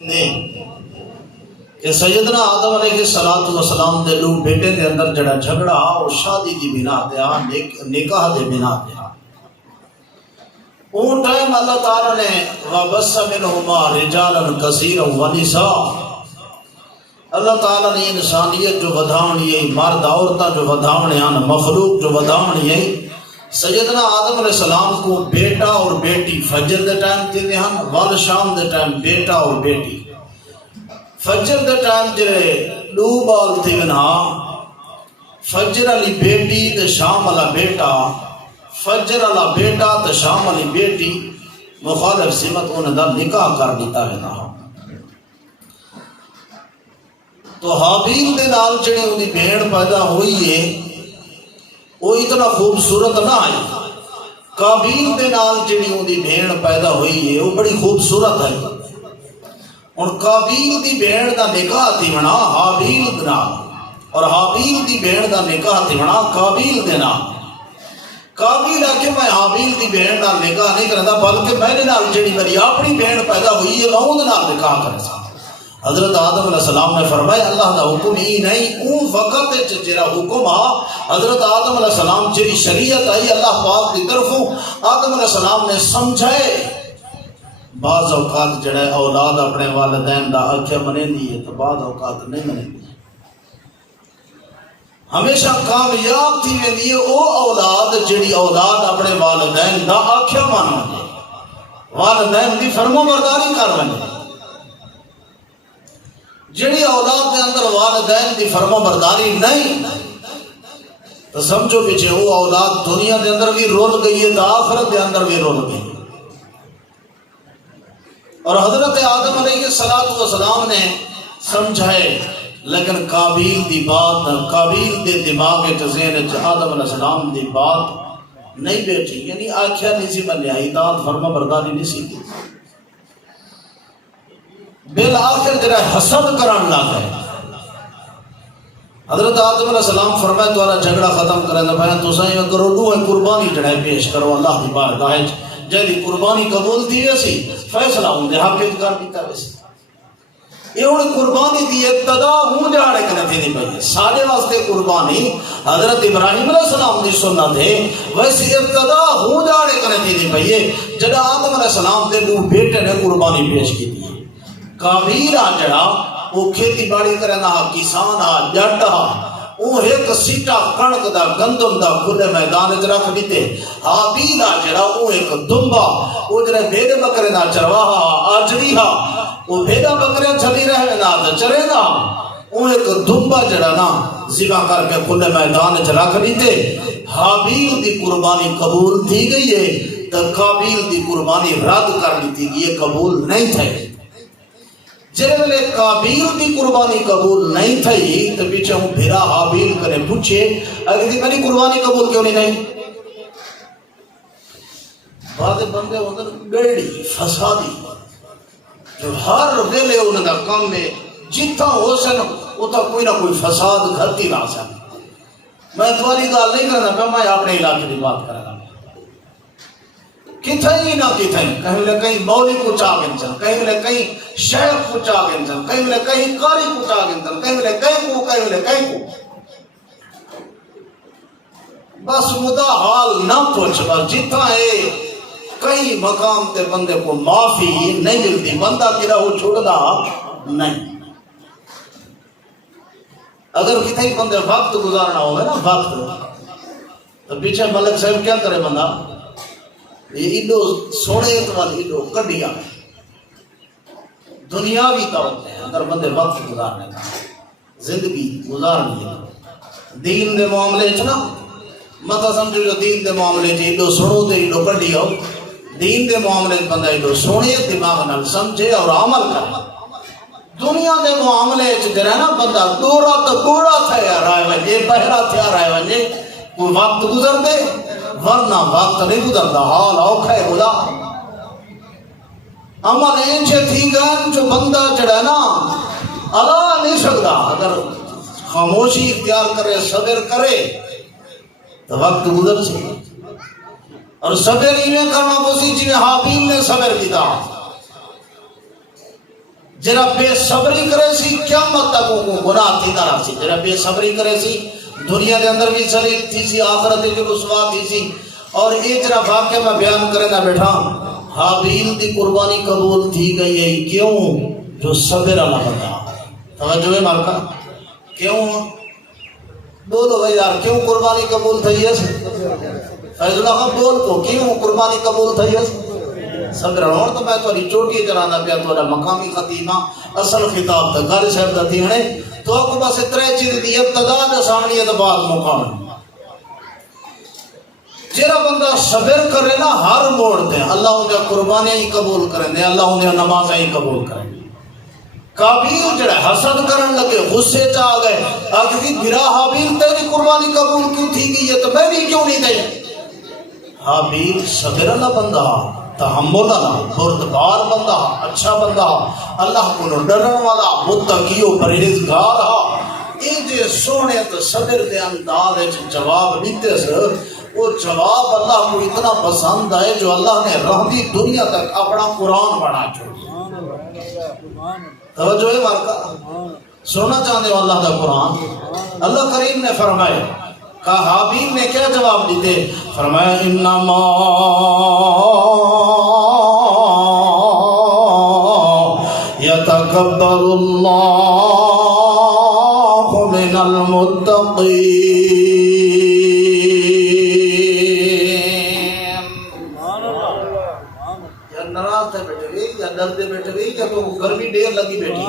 نے کہ سیدنا آدم علیہ السلام دے لوگ بیٹے دے اندر جڑا جھگڑا اور شادی دی بنا تے نکاح دے بنا تے اون ٹائم اللہ تعالی نے وبث منہما رجالا کثیرا ونساء، اللہ تعالی نے انسانیت جو ودھاونی ہے، مرد عورتاں جو ودھاونے ہیں، مخلوق جو ودھاونی ہے، سیدنا آدم علیہ السلام کو بیٹا اور بیٹی فجر دے ٹائم تے ہن، وال شام دے ٹائم بیٹا اور بیٹی۔ فجر دے ٹائم جڑے دو بال تھی بنا، فجر علی بیٹی تے شام والا بیٹا، فجر والا بیٹا تے شام والی بیٹی، مخالف سمت انہاں دا نکاح کر دیتا ہے نا۔ تو حابیل دے نال جڑی ان دی بھیڑ پیدا ہوئی ہے وہ اتنا خوبصورت نہ آئی، قابیل دے نال جڑی ان دی بھیڑ پیدا ہوئی ہے وہ بڑی خوبصورت ہے۔ اور قابیل دی بھیڑ دا نکاح تھی بنا حابیل دے نال، اور حابیل دی بھیڑ دا نکاح تھی بنا قابیل دے نال۔ قابیل آ کے میں حابیل دی بھیڑ نال نکاح نہیں کرتا، بلکہ میرے نال جڑی میری اپنی بھیڑ پیدا ہوئی ہے میں اون نال نکاح کرے سا۔ حضرت آدم علیہ السلام نے فرمایا اللہ دا حکم ہی نہیں، اون وقت جڑا حکم آ حضرت آدم علیہ السلام جڑی شریعت آئی اللہ پاک کی طرفوں، آدم علیہ السلام نے سمجھائے۔ بعض اوقات جڑا اولاد اپنے والدین دا آکھیا منیندی ہے تو بعض اوقات نہیں منیندی، ہمیشہ کامیاب تھی ویندی ہے او اولاد جڑی اولاد اپنے والدین دا آکھیا مننے، والدین دی فرما برداری کر ونجے۔ جڑی اولاد دے اندر والدین دی فرما برداری نہیں تو سمجھو پیچھے وہ اولاد دنیا دے اندر بھی رول گئی ہے تو آخرت دے اندر بھی رول گئی ہے۔ اور حضرت آدم علیہ السلام نے سمجھائے، لیکن قابیل دی بات، قابیل دے دماغ ذہن آدم علیہ السلام دی بات نہیں بیٹھی، یعنی آکھیا نہیں سی بنیا، اطاعت فرما برداری نہیں سی کی۔ بالآخر جرا حسد کرن لگ گئے۔ حضرت آدم علیہ السلام فرمائے تو اللہ جھگڑا ختم کرے تو بہن تو سائیں کرو لو قربانی جڑا پیش کرو اللہ دی بارگاہ وچ، جدی قربانی قبول تھی ویسی فیصلہ ہوں دے حق کر دیتا ویسی۔ یہ ہن قربانی دی ابتدا ہوں جاڑے کنے تھی نہیں پئی، سارے واسطے قربانی حضرت ابراہیم علیہ السلام دی سنت ہے، ویسی ابتدا ہوں جاڑے کنے تھی نہیں پئی جڑا آدم علیہ السلام دے دو بیٹے نے قربانی پیش کی تھی۔ قابیل آ جڑا وہ کھیتی باڑی کرنا کسان آ جٹ آ وہ ایک سیٹا کڑک دا گندم دا کھلے میدان وچ رکھ دیتے۔ حابیل آ جڑا وہ ایک دمبا وہ جڑے بھیڑ بکرے دا چرواہا آجڑی ہا وہ بھیڑا بکرے چھلی رہے نا تے چرے نا، وہ ایک دمبا جڑا نا ذبح کر کے کھلے میدان وچ رکھ دیتے۔ حابیل دی قربانی قبول تھی گئی ہے تے قابیل دی قربانی رد کر دی گئی ہے، قبول نہیں تھی۔ جب ویلے قابیل دی قربانی قبول نہیں تھی تو پیچھے ہوں پھرا حابیل کرے پوچھے اگر دی میری قربانی قبول کیوں نہیں؟ بعض بندے ہوندے گڑی فسادی جو ہر ویلے انہاں دا کام ہے جتنا ہو سن اتا کوئی نہ کوئی فساد گھرتی نہ سن۔ میں تمہاری گال نہیں کرنا پہ میں اپنے علاقے کی بات کرنا، کتھیں نہ کتھیں، کہیں لے کہیں مولی کو چاگن چن، کہیں لے کہیں شیخ کو چاگن چن، کہیں لے کہیں قاری کو چاگن چن، کہیں لے کہیں کو، کہیں لے کہیں کو۔ بس مدہ حال نہ پوچھ، بس جتنا ہے کئی مقام تے بندے کو معافی نہیں ملتی، بندہ کی راہ چھوڑدا نہیں۔ اگر کتھیں بندے وقت گزارنا ہوگا نا وقت تو پیچھے ملک صاحب کیا کرے بندہ یہ ایڈو سونے اتوال ایڈو کڈیا دنیاوی طور پہ اگر بندے وقت گزارنے کا زندگی گزارنی ہے دین دے معاملے چنا مطلب سمجھو جو دین دے معاملے چ ایڈو سنو تے ایڈو کڈیا ہو، دین دے معاملے چ بندہ ایڈو سونے دماغ نال سمجھے اور عمل کرے۔ دنیا دے معاملے چ جڑا نا بندہ دورا تو گوڑا تھیا رہے ونجے، بہرا تھیا رہے ونجے، کوئی وقت گزر دے ورنہ وقت نہیں گزرتا، حال اوکھا ہے خدا۔ عمل اینچے تھی گئن جو بندہ جڑا نا اللہ نہیں سکتا، اگر خاموشی اختیار کرے صبر کرے تو وقت گزر سے۔ اور صبر ہی میں کرنا بسی جنہیں حابیل نے صبر کیتا، جرا بے صبری کرے سی قیامت تک کو گناہ تھی طرح سی. جرا بے صبری کرے سی دنیا کے اندر بھی ذلیل تھی سی، آخرت کی رسوا تھی سی. اور ایک جرا واقعہ میں بیان کرے نہ بیٹھا، حابیل دی قربانی قبول تھی گئی ہے. کیوں؟ جو صبر اللہ بتا. توجہ ہے مارکا، کیوں؟ بولو بھائی یار، کیوں قربانی قبول تھی ہے؟ فیض اللہ خان بول کو، کیوں قربانی قبول تھی ہے؟ صبر. اور تو میں تو چوٹی چلانا پیا تو مقامی خطیبہ اصل خطاب تھا قاری صاحب دا تھی ہنے تو آپ کو بس اترے چیز دی ابتدا دا سامنی ہے تو بعد مقام. جیرا بندہ صبر کرے نا ہر موڑ دے اللہ انہیں قربانیاں ہی قبول کریں دے، اللہ انہیں نمازیں ہی قبول کریں. قابیل جڑا حسد کرن لگے، غصے چاہ گئے، آگے گرا حابیل تیری قربانی قبول کیوں تھی گئی ہے تو میں بھی کیوں نہیں دے. حابیل صبر اللہ بندہ، تحمل اللہ، بردبار بندہ، اچھا بندہ، اللہ کو ڈرن والا، متقی و پرہیزگار ہا. یہ جے سونے تو صبر دے انداز جواب دیتے سر، وہ جواب اللہ کو اتنا پسند ہے جو اللہ نے رہنی دنیا تک اپنا قرآن بنا چھوڑا. توجہ ہے مارکا، سننا چاہتے ہو اللہ کا قرآن. اللہ کریم نے فرمایا، کہا حابیل نے کیا جواب دیتے؟ فرمایا انما یتقبل اللہ من المتقین. یا ناراض ہے بیٹھے گئی یا ڈرتے بیٹھے گئی یا تو گرمی ڈیر لگی بیٹھی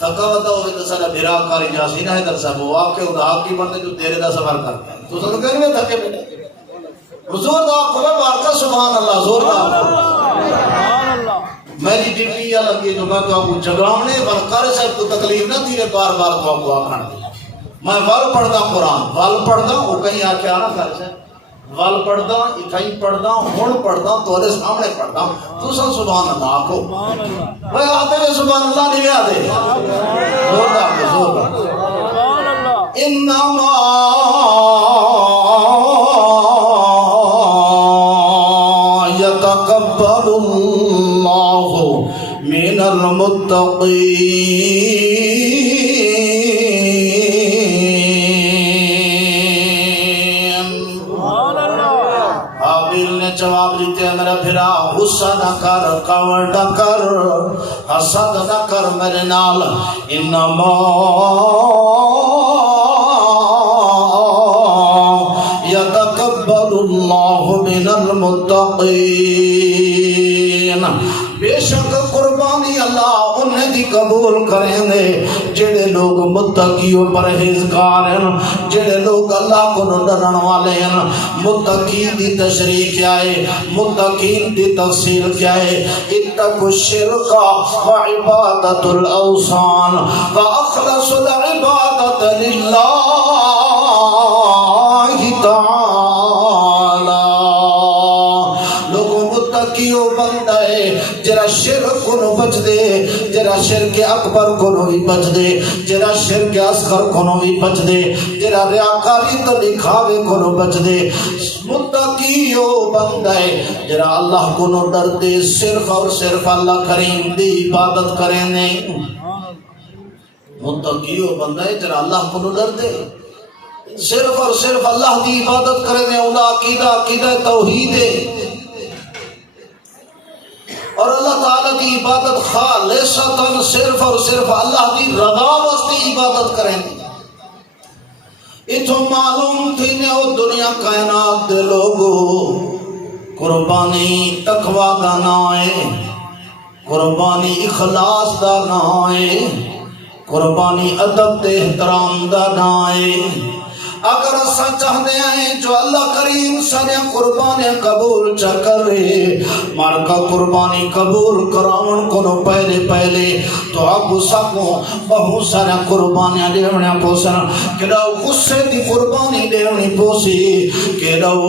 تھکا وتا ہوئے تو سارا بھیرا کاری جاسی نہ ہے در صاحب وہ آپ کے ادھاق کی بندے جو تیرے دا سفر کرتے ہیں تو سن گرمی تھکے بیٹھے حضور دا آپ کو بارکا سبحان اللہ زور دا میری ڈیوٹی یہ لگی جو میں تو آپ کو جگرانے بلکار صاحب کو تکلیف نہ تھی بار بار تو آپ کو آکھانا دیا. میں وال پڑھدا قرآن وال پڑھدا وہ کہیں آ کے آنا کر سے وال پڑھدا اتھائی پڑھدا ہون پڑھدا تورے سامنے پڑھدا تو سن سبحان اللہ آکھو وہ آتے میں سبحان اللہ نہیں آتے زور دا زور دا. انما یتقبل اللہ من المتقین. جواب دیتے ہیں میرا بھرا غصہ نہ کر، کور نہ کر، حسد نہ کر میرے نال. انما یتقبل اللہ من المتقین. بے شک قربانی اللہ انہیں دی قبول کریں گے جڑے لوگ متقی و پرہیزگار ہیں، جڑے لوگ اللہ کو ڈرن والے ہیں. متقین دی تشریح کیا ہے؟ متقین دی تفسیر کیا ہے؟ اتقوا الشرک وعبادت الاوثان واخلص العبادت للہ تعالی. لوگوں متقیوں بندہ ہے جرا شرک کو نو بچ دے، جرا شرک اکبر کو نو بھی بچ دے، جرا شرک اصغر کو نو بھی بچ دے، جرا ریاکاری تو دکھاوے کو نو بچ دے. متقیوں بندہ ہے جرا اللہ کو نو ڈر دے، صرف اور صرف اللہ کریم دی عبادت کریں دے. متقیوں بندہ ہے جرا اللہ کو نو ڈر دے، صرف اور صرف اللہ دی عبادت کریں دے. اولا عقیدہ توحید ہے اور اللہ تعالیٰ دی عبادت خالصتاً صرف اور صرف اللہ دی رضا واسطے عبادت کریں. اتھو معلوم تھی نے او دنیا کائنات دے لوگو قربانی تقوی دا نائے، قربانی اخلاص دا نائے، قربانی ادب تے احترام دا نائے. اگر اسا چاہتے ہیں جو اللہ کریم سارے قربانیاں قبول چکرے مارکا قربانی قبول کراؤن کو پہلے تو اب اسا کو بہت سارے قربانیاں لیونے پوسن کہ رو غصے دی قربانی لیونی پوسی، کہ رو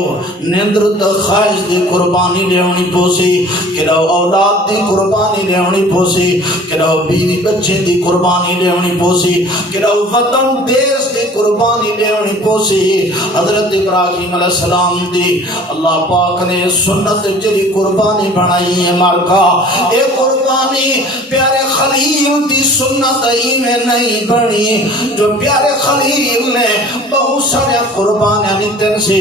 نندرت خواہش دی قربانی لیونی پوسی، کہ رو اولاد دی قربانی لیونی پوسی، کہ رو بیوی بچے دی قربانی لیونی پوسی، کہ رو وطن دیس دی قربانی لیونی پوسی حضرت ابراہیم علیہ السلام دی اللہ پاک نے سنت جری قربانی بنائی ہے مرکا اے قربانی پیارے خلیل دی سنت ہی میں نہیں بنی جو پیارے خلیل نے بہت سارے قربانیاں دیتے سے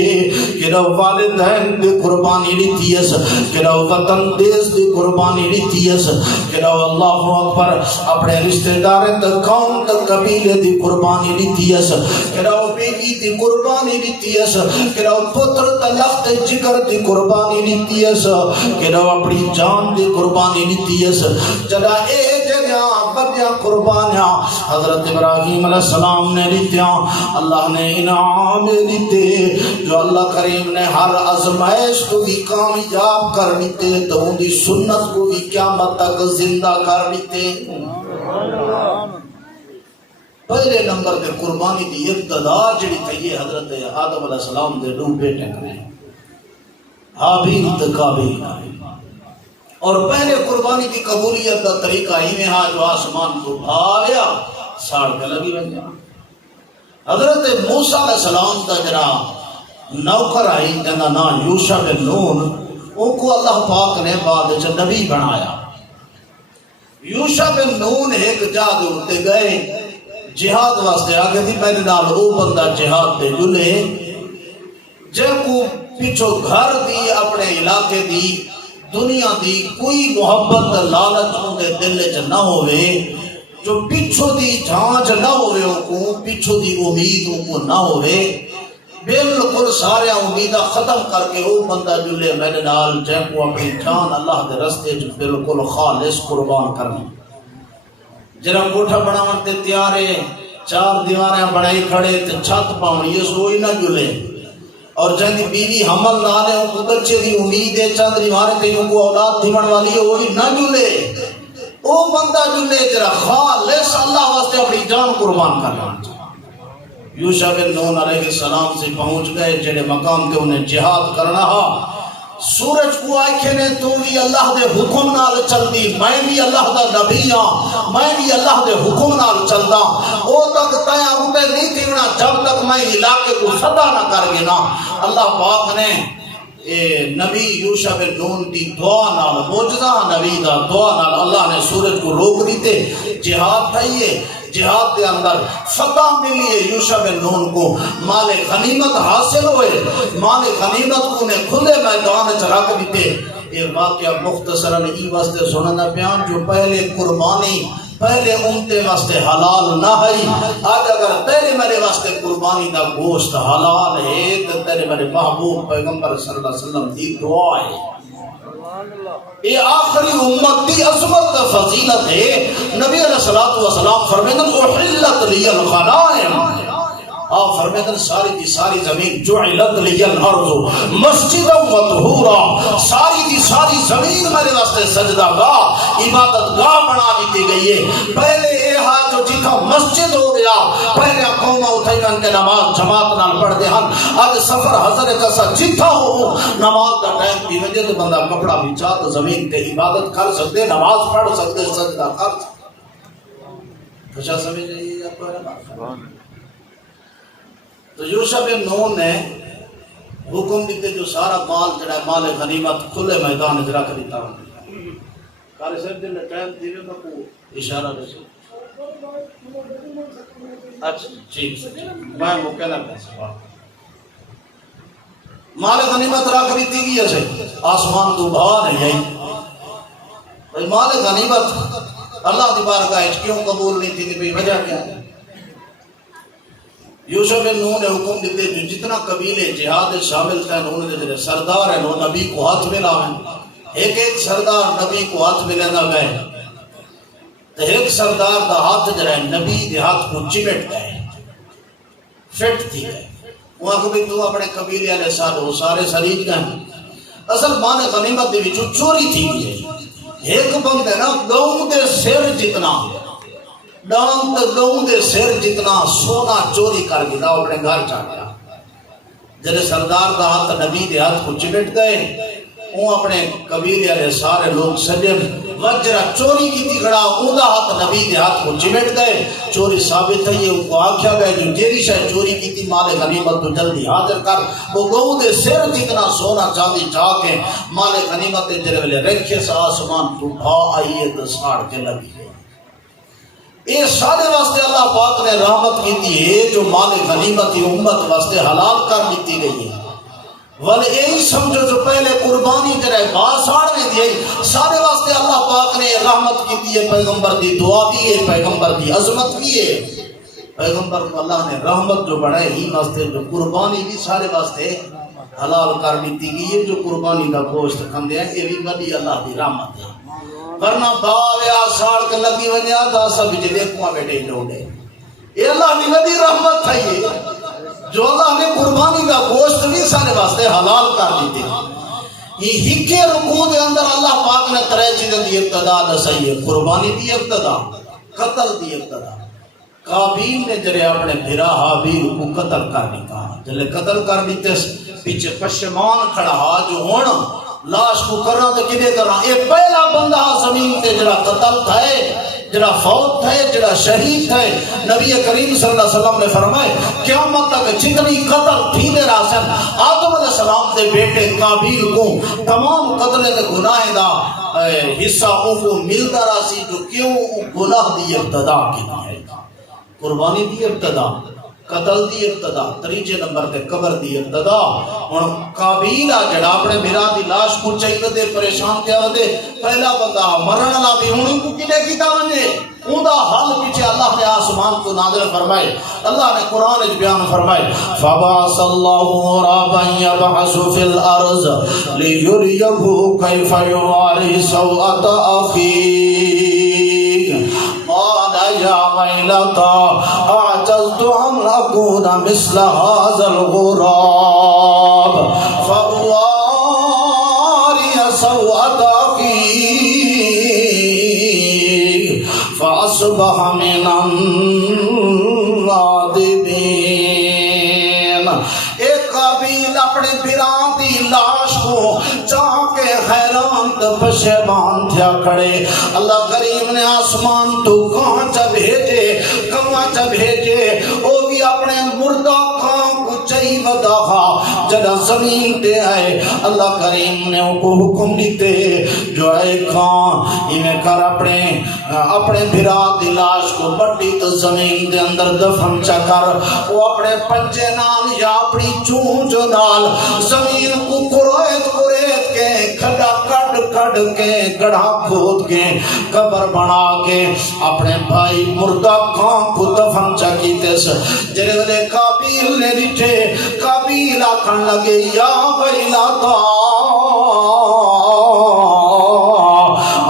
کہ والدین دی قربانی لیتی ہے کہ وطن دیس دی قربانی لیتی ہے کہ اللہ اکبر اپنے رشتہ داریں دا قوم دا قبیلے دی قربانی لیتی ہے کہ بیوی دی قربانی لیتی ہے کہ پتر دا لخت جگر دی قربانی لیتی ہے کہ اپنی جان دی قربانی لیتی ہے جدا اے جگہ بڑیا قربانیاں حضرت ابراہیم علیہ السلام نے لیتیاں اللہ نے انعام لیتے جو اللہ کریم نے ہر ازمائش کو بھی کامیاب کر لیتے تو ان دی سنت کو بھی قیامت تک زندہ کر لیتے پہلے نمبر کے قربانی دی ابتدا جڑی تھی یہ حضرت آدم علیہ السلام دے دو بیٹے کریں حابیل تے قابیل اور پہلے قربانی کی قبولیت کا طریقہ ہی میں جو آسمان کو بھایا ساڑ کے لگی بن جا حضرت موسیٰ علیہ السلام کا جرا نوکر آئی جنہ نا یوشع بن نون ان کو اللہ پاک نے بعد نبی بنایا یوشع بن نون ایک جاد اٹھتے گئے جہاد واسطے آگے تھی میرے نال او بندہ جہاد دے جلے جب کو پیچھو گھر دی اپنے علاقے دی دنیا دی کوئی محبت لالچ دے دل چ نہ ہوئے جو پیچھو دی جھانچ نہ ہوئے کو پیچھو دی امید کو نہ ہوئے بالکل سارے امیدہ ختم کر کے وہ بندہ جلے میرے نال جب کو اپنی جان اللہ دے رستے جو بالکل خالص قربان کرنا جرا کوٹھا بناون تے تیارے چار دیواریں بڑائی کھڑے تے چھت پاؤں یہ سوئی نہ جلے اور جن بیوی حمل نہ لے ان کو بچے دی امید ہے چند دیواریں تے ان کو اولاد دیون والی ہے وہی نہ جلے او بندہ جلے جرا خالص اللہ واسطے اپنی جان قربان کرنا یوشع بن نون علیہ السلام سے پہنچ گئے جڑے مقام تے انہیں جہاد کرنا ہا سورج کو آئے نے تو بھی اللہ دے حکم نال چل دی میں بھی اللہ دا نبی ہاں میں بھی اللہ دے حکم نال چلدا او تک تایا اٹھے نہیں تھیونا جب تک میں علاقے کو فتح نہ کر گے نا اللہ پاک نے نبی یوشع بن نون دی دعا نال معجزہ نبی دا دعا نال اللہ نے سورج کو روک دیتے جہاد تھائیے جہاد دے اندر فتح ملی ہے یوشع بن نون کو مال غنیمت حاصل ہوئے مال غنیمت کو نے کھلے میدان چ رکھ دیتے یہ واقعہ مختصراً ای واسطے سننا بیان جو پہلے قربانی پہلے امتے واسطے حلال نہ ہے آج اگر تیرے میرے واسطے قربانی دا گوشت حلال ہے تو تیرے میرے محبوب پیغمبر صلی اللہ علیہ وسلم دی دعا ہے یہ آخری امت دی عظمت فضیلت ہے نبی علیہ الصلوۃ والسلام فرمائیں احلت لی الغنائم آپ فرمائیں ساری دی ساری زمین جعلت لی الارض مسجد و طہورا ساری دی ساری زمین میرے واسطے سجدہ گاہ عبادت گاہ بنا دیتی گئی ہے پہلے اے ہا جو جتھا مسجد ہو گیا پہلے قوم اٹھائیں کہ نماز جماعت نال پڑھ دے ہن اج سفر حضرت کسا جتھا ہو نماز دا ٹائم دی وجہ تو بندہ کپڑا بچا تو زمین تے عبادت کر سکتے نماز پڑھ سکتے سجدہ کر سکتے کچھ سمجھ رہی ہے آپ تو یوشع بن نون نے حکم دیتے جو سارا مال جڑا مال غنیمت کھلے میدان وچ رکھ دیتا کارے صاحب دے ٹائم دیوے نہ کو اشارہ رسے اچھا ٹھیک میں مکمل پیسہ مال غنیمت رکھ دیتی گئی ہے آسمان تو باہر ہے یہی مال غنیمت اللہ دی بارگاہ وچ کیوں قبول نہیں تھی کہ وجہ کیا ہے یوشع بن نون نے حکم دیتے جو جتنا قبیلے جہاد شامل تھے انہوں نے جنہیں سردار ہیں وہ نبی کو ہاتھ ملاویں ایک ایک سردار نبی کو ہاتھ ملانا گئے تو ایک سردار دا ہاتھ جرائے نبی دے ہاتھ کو چمٹ گئے فٹ تھی گئے وہاں کو بھی تو اپنے قبیلے علیہ ساتھ ہو سارے سریج گئے اصل مانے غنیمت دے بھی چوری تھی گئے ایک بند ہے نا گاؤں دے سیر جتنا ڈانت گاؤں دے سیر جتنا سونا چوری کر گیا اپنے گھر چاہ گیا جنہیں سردار دا ہاتھ نبی دے ہاتھ کو چمٹ گئے وہ اپنے قبیلے والے سارے لوگ سجے وجرا چوری کی تھی کھڑا اوندا ہاتھ نبی دے ہاتھ کو چمٹ گئے چوری ثابت ہے یہ ان کو آکھیا گئے جو تیری شاید چوری کی تھی مال غنیمت تو جلدی حاضر کر وہ گو دے سر جتنا سونا چاندی جا کے مال غنیمت دے تیرے ویلے رکھے سا آسمان تو بھا آئیے تو ساڑ کے لگی گئے یہ سارے واسطے اللہ پاک نے رحمت کی تھی جو مال غنیمت امت واسطے حلال کر دیتی گئی ہے ولی یہی سمجھو جو پہلے قربانی کرے باساڑ میں دی سارے واسطے اللہ پاک نے رحمت کی تھی پیغمبر دی دعا بھی ہے پیغمبر دی عظمت بھی ہے پیغمبر کو اللہ نے رحمت جو بڑھائے ہی واسطے جو قربانی بھی سارے واسطے حلال کر دیتی گئی ہے جو قربانی کا گوشت کھندے ہیں یہ بھی بڑی اللہ دی رحمت ہے ورنہ باویا ساڑ کے لگی ونیا دا سب جلے کواں بیٹھے لوڑے یہ اللہ کی بڑی رحمت ہے یہ جو اللہ نے قربانی کا گوشت بھی سارے واسطے حلال کر دیتے یہ ہکے رکوع دے اندر اللہ پاک نے ترے چیزیں دی ابتدا دسائی ہے قربانی دی ابتدا قتل دی ابتدا قابیل نے جرے اپنے بھرا حابیل کو قتل کر دیتا جلے قتل کر دیتے پیچھے پشمان کھڑا جو ہونا لاش کو کرنا تو کدے کرنا یہ پہلا بندہ زمین تے جڑا قتل تھا جڑا فوت تھے جڑا شہید تھے نبی کریم صلی اللہ علیہ وسلم نے فرمائے قیامت تک جتنی قتل تھی دے راسن آدم علیہ السلام دے بیٹے قابیل کو تمام قتل دے گناہ دا حصہ کو ملتا راسی جو کیوں گناہ دی ابتدا کی ہے قربانی دی ابتدا قتل دی ابتدا تریجے نمبر تے قبر دی ابتدا ہن قابیل جڑا اپنے بھرا دی لاش کو چاہیے دے پریشان کیا ودے پہلا بندہ مرن والا بھی ہن کو کنے کیتا ونجے اوندا حل پیچھے اللہ نے آسمان کو نازل فرمائے اللہ نے قرآن وچ بیان فرمائے فبعث اللہ غرابا يبحث في الارض ليريه كيف يواري سوءة اخيه قال يا ويلتى اعجزت ان اكون مثل هذا الغراب فأواري سوءة اخيه فأصبح من النادمين ایک قابیل اپنے بران دی لاش کو چاہ کے حیران تو پشیمان تھیا کھڑے اللہ کریم نے آسمان تو کہاں چا بھیجے کہاں چا بھیجے وہ بھی اپنے مردہ کھان کو چاہی ودا جدہ زمین تے آئے اللہ کریم نے ان کو حکم دیتے جو اے کھان انہیں کر اپنے بھرا دی لاش کو بڑی تو زمین دے اندر دفن چکر وہ اپنے پنجے نال یا اپنی چونچ نال زمین کو قریت کے کھڑا کڑ کے گڑھا کھود کے قبر بنا کے اپنے بھائی مردہ کھان کو دفن چکیتے سے جنہیں ویلے قابیل نے ڈٹھے قابیل آکھن لگے یا ویلتا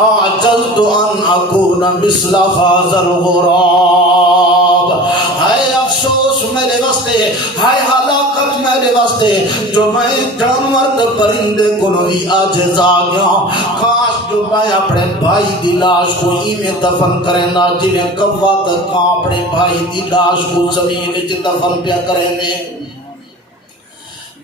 عجزت ان اکون مثل هذا الغراب ہے افسوس میرے واسطے ہے ہلاکت میرے واسطے جو میں جانور پرندے کو نہیں عاجز آ گیا کاش جو میں اپنے بھائی دی لاش کو ہی میں دفن کریں گا جنہیں کبھا تک اپنے بھائی دی لاش کو زمین وچ دفن پیا کریں گے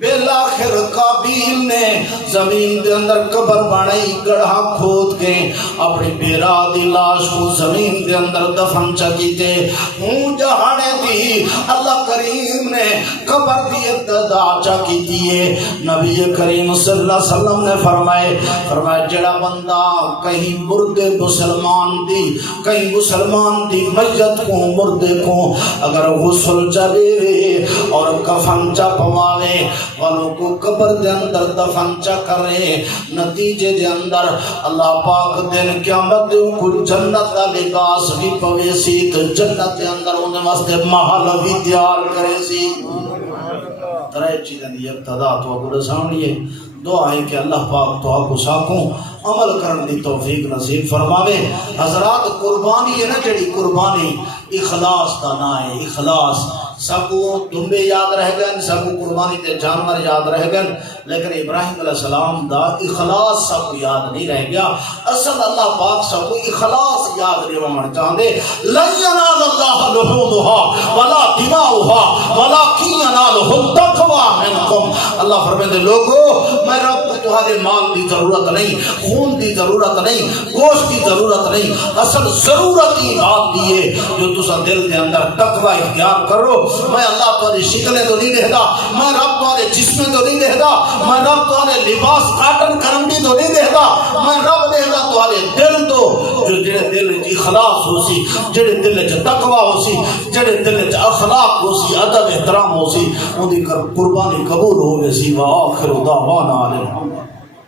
بالآخر قابیل نے زمین دے اندر قبر بنائی گڑھا کھود کے اپنی بیرا دی لاش کو زمین دے اندر دفن چکیتے ہوں جہانے دی اللہ کریم نے قبر دی ابتدا چکیتی ہے نبی کریم صلی اللہ علیہ وسلم نے فرمائے جڑا بندہ کہیں مردے مسلمان دی میت کو مردے کو اگر غسل چلے اور کفن چپواوے والوں کو قبر دے اندر دفن چا کرے نتیجے دے اندر اللہ پاک دن قیامت دے کو جنت کا لباس بھی پوے سی تو جنت دے اندر انہیں واسطے محل بھی تیار کرے سی ترے چیزیں دی ابتدا تو اگر سامنیے دعا ہے کہ اللہ پاک تو آپ کو ساکوں عمل کرنے دی توفیق نصیب فرماوے حضرات قربانی ہے نا جڑی قربانی اخلاص دا نا ہے اخلاص سب کو دنبے یاد رہ گئے سب کو قربانی تے جانور یاد رہ گئے لیکن ابراہیم علیہ السلام دا اخلاص سب کو یاد نہیں رہ گیا اصل اللہ پاک سب کو اخلاص یاد رہنا چاہتے لن ينال اللہ لحومها ولا دماؤها ولكن ينالہ التقوى منکم اللہ فرمائے لوگو میں رب تہاڈے مال دی ضرورت نہیں، خون دی ضرورت نہیں، گوشت دی ضرورت نہیں، اصل ضرورت ہی بات دی ہے جو تسا دل دے اندر تقوی اختیار کرو. میں اللہ تہاڈی شکلیں تو نہیں دیکھدا، میں رب تہاڈے جسمیں تو نہیں دیکھدا، میں رب تہاڈے لباس کاٹن کرمڈی تو نہیں دیکھدا، میں رب دیکھدا تہاڈے دل تو جو جڑے دل وچ اخلاص ہو سی، جڑے دل وچ تقوی ہو سی، جڑے دل وچ اخلاق ہو سی، ادب احترام ہو سی، ان دی قربانی قبول ہوے سی. وآخر دعوانا الحمد